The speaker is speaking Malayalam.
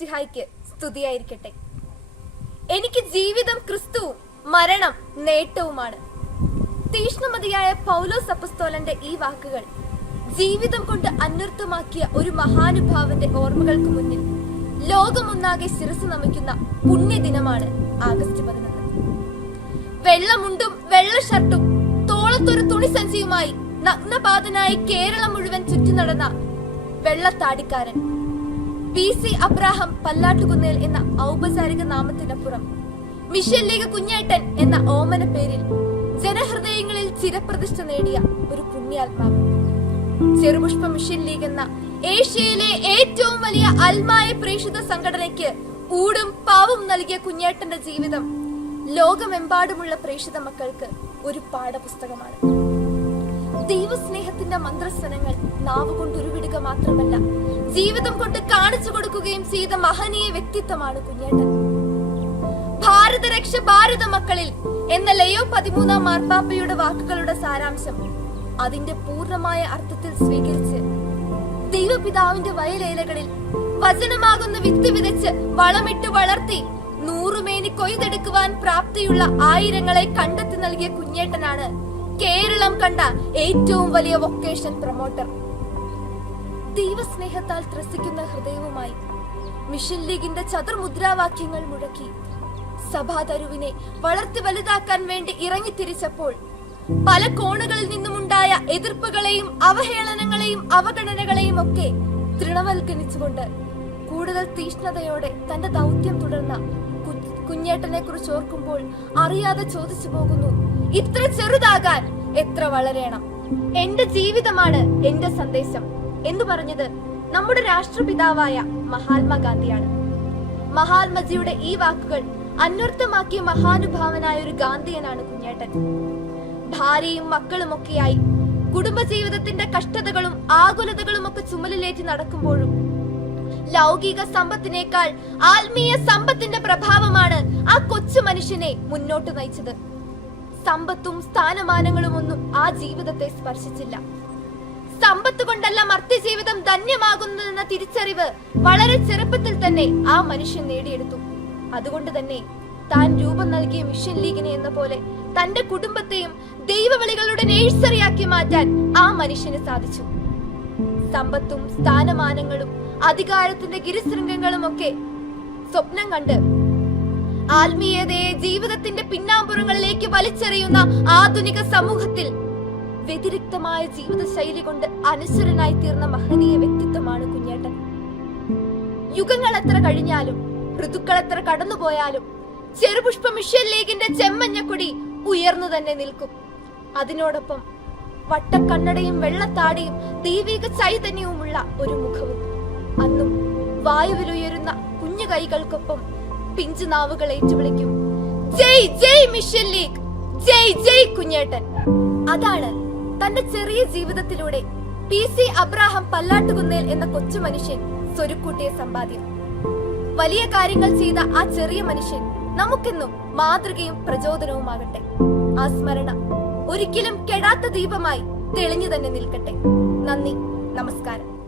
മിശിഹായ്ക്ക് സ്തുതിയായിരിക്കട്ടെ. എനിക്ക് ജീവിതം ക്രിസ്തുവും മരണം നേട്ടവുമാണ്. തീഷ്ണമതിയായ പൗലോസ് അപ്പസ്തോലന്റെ ഈ വാക്കുകൾ ജീവിതം കൊണ്ട് അന്വർത്ഥമാക്കിയ ഒരു മഹാനുഭാവന്റെ ഓർമ്മകൾക്ക് മുന്നിൽ ലോകമൊന്നാകെ ശിരസ് നമിക്കുന്ന പുണ്യദിനമാണ് ആഗസ്റ്റ് പതിനൊന്ന്. വെള്ളമുണ്ടും വെള്ള ഷർട്ടും തോളത്തൊരു തുണി സഞ്ചിയുമായി നഗ്നപാതനായി കേരളം മുഴുവൻ ചുറ്റി നടന്ന വെള്ളത്താടിക്കാരൻ പി സി അബ്രാഹം പല്ലാട്ടുകുന്നേൽ എന്ന ഔപചാരിക നാമത്തിനപ്പുറം മിഷൻ ലീഗ് കുഞ്ഞേട്ടൻ എന്ന ഓമന പേരിൽ ജനഹൃദയങ്ങളിൽ ചിരപ്രതിഷ്ഠ നേടിയ ഒരു പുണ്യാത്മാവ്. ചെറുപുഷ്പ മിഷൻ ലീഗ് എന്ന ഏഷ്യയിലെ ഏറ്റവും വലിയ അൽമായ പ്രേക്ഷിത സംഘടനയ്ക്ക് ഊടും പാവും നൽകിയ കുഞ്ഞേട്ടന്റെ ജീവിതം ലോകമെമ്പാടുമുള്ള പ്രേക്ഷിത മക്കൾക്ക് ഒരു പാഠപുസ്തകമാണ്. ദൈവസ്നേഹത്തിന്റെ മന്ത്രസ്വനങ്ങൾ നാവുകൊണ്ട് ഉരുവിടുക മാത്രമല്ല ജീവിതം കൊണ്ട് കാണിച്ചു കൊടുക്കുകയും ചെയ്ത മഹനീയ വ്യക്തിത്വമാണ് കുഞ്ഞേട്ടൻ. ഭാരതരക്ഷ ഭാരത മക്കളിൽ എന്ന ലയോ പതിമൂന്നാം മാർപ്പാപ്പയുടെ വാക്കുകളുടെ സാരാംശം അതിന്റെ പൂർണമായ അർത്ഥത്തിൽ സ്വീകരിച്ച് ദൈവപിതാവിന്റെ വയലേലകളിൽ വചനമാകുന്ന വിത്ത് വിതച്ച് വളമിട്ട് വളർത്തി നൂറുമേനി കൊയ്തെടുക്കുവാൻ പ്രാപ്തിയുള്ള ആയിരങ്ങളെ കണ്ടെത്തി നൽകിയ കുഞ്ഞേട്ടനാണ് കേരളം കണ്ട ഏറ്റവും വലിയ വൊക്കേഷൻ പ്രൊമോട്ടർ. ദൈവസ്നേഹത്താൽ ത്രസിക്കുന്ന ഹൃദയവുമായി മിഷൻ ലീഗിന്റെ ചതുർമുദ്രാവാക്യങ്ങൾ മുഴക്കി സഭാതരുവിനെ വളർത്തി വലുതാക്കാൻ വേണ്ടി ഇറങ്ങിത്തിരിച്ചപ്പോൾ പല കോണുകളിൽ നിന്നുമുണ്ടായ എതിർപ്പുകളെയും അവഹേളനങ്ങളെയും അവഗണനകളെയും ഒക്കെ തൃണവൽക്കരിച്ചുകൊണ്ട് കൂടുതൽ തീഷ്ണതയോടെ തന്റെ ദൗത്യം തുടർന്ന കുഞ്ഞേട്ടനെ കുറിച്ച് ഓർക്കുമ്പോൾ അറിയാതെ ചോദിച്ചു പോകുന്നു ഇത്ര ചെറുതാകാൻ എത്ര വളരണം. എന്റെ ജീവിതമാണ് എന്റെ സന്ദേശം എന്ന് പറഞ്ഞത് നമ്മുടെ രാഷ്ട്രപിതാവായ മഹാത്മാഗാന്ധിയാണ് മഹാത്മജിയുടെ ഈ വാക്കുകൾ അന്വർത്ഥമാക്കിയ മഹാനുഭാവനായ ഒരു ഗാന്ധിയനാണ് കുഞ്ഞേട്ടൻ. ഭാര്യയും മക്കളുമൊക്കെയായി കുടുംബജീവിതത്തിന്റെ കഷ്ടതകളും ആകുലതകളും ഒക്കെ ചുമലിലേറ്റി നടക്കുമ്പോഴും ലൗകിക സമ്പത്തിനേക്കാൾ ആത്മീയ സമ്പത്തിന്റെ പ്രഭാവമാണ് ആ കൊച്ചു മനുഷ്യനെ മുന്നോട്ട് നയിച്ചത്. സമ്പത്തും സ്ഥാനമാനങ്ങളും ഒന്നും ആ ജീവിതത്തെ സ്പർശിച്ചില്ല. സമ്പത്ത് കൊണ്ടല്ല മർത്യജീവിതം ധന്യമാകുന്നതെന്ന തിരിച്ചറിവ് വളരെ ചെറുപ്പത്തിൽ തന്നെ ആ മനുഷ്യൻ നേടിയെടുത്തു. അതുകൊണ്ട് തന്നെ താൻ രൂപം നൽകിയ മിഷൻ ലീഗിനെ എന്ന പോലെ തന്റെ കുടുംബത്തെയും ദൈവവിളികളുടെ നേഴ്സറിയാക്കി മാറ്റാൻ ആ മനുഷ്യന് സാധിച്ചു. സമ്പത്തും സ്ഥാനമാനങ്ങളും അധികാരത്തിന്റെ ഗിരിശൃംഗങ്ങളും ഒക്കെ സ്വപ്നം കണ്ട് ആത്മീയതയെ ജീവിതത്തിന്റെ പിന്നാമ്പുറങ്ങളിലേക്ക് വലിച്ചെറിയുന്ന ആധുനിക സമൂഹത്തിൽ വ്യതിരിക്തമായ ജീവിതശൈലി കൊണ്ട് അനശ്വരനായി തീർന്ന മഹനീയ വ്യക്തിത്വമാണ് കുഞ്ഞേട്ടൻ. യുഗങ്ങൾ എത്ര കഴിഞ്ഞാലും ഋതുക്കൾ എത്ര കടന്നുപോയാലും ചെറുപുഷ്പ മിഷൻ ലീഗിന്റെ ചെമ്മഞ്ഞക്കൊടി ഉയർന്നു തന്നെ നിൽക്കും. അതിനോടൊപ്പം വട്ടക്കണ്ണടയും വെള്ളത്താടിയും ദൈവിക ചൈതന്യവുമുള്ള ഒരു മുഖവും. അന്നും വായുവിലുയരുന്ന കുഞ്ഞു കൈകൾക്കൊപ്പം പിഞ്ചു നാവുകൾ ഏറ്റുവിളിക്കും. ജയ് ജയ് മിഷൻ ലീഗ്! ജയ് ജയ് കുഞ്ഞേട്ടൻ! അതാണ് തന്റെ ചെറിയ ജീവിതത്തിലൂടെ പി സി അബ്രാഹം പല്ലാട്ടുകുന്നേൽ എന്ന കൊച്ചു മനുഷ്യൻ സ്വരുക്കൂട്ടിയ സമ്പാദ്യം. വലിയ കാര്യങ്ങൾ ചെയ്ത ആ ചെറിയ മനുഷ്യൻ നമുക്കെന്നും മാതൃകയും പ്രചോദനവുമാകട്ടെ. ആ സ്മരണ ഒരിക്കലും കെടാത്ത ദീപമായി തെളിഞ്ഞു തന്നെ നിൽക്കട്ടെ. നന്ദി. നമസ്കാരം.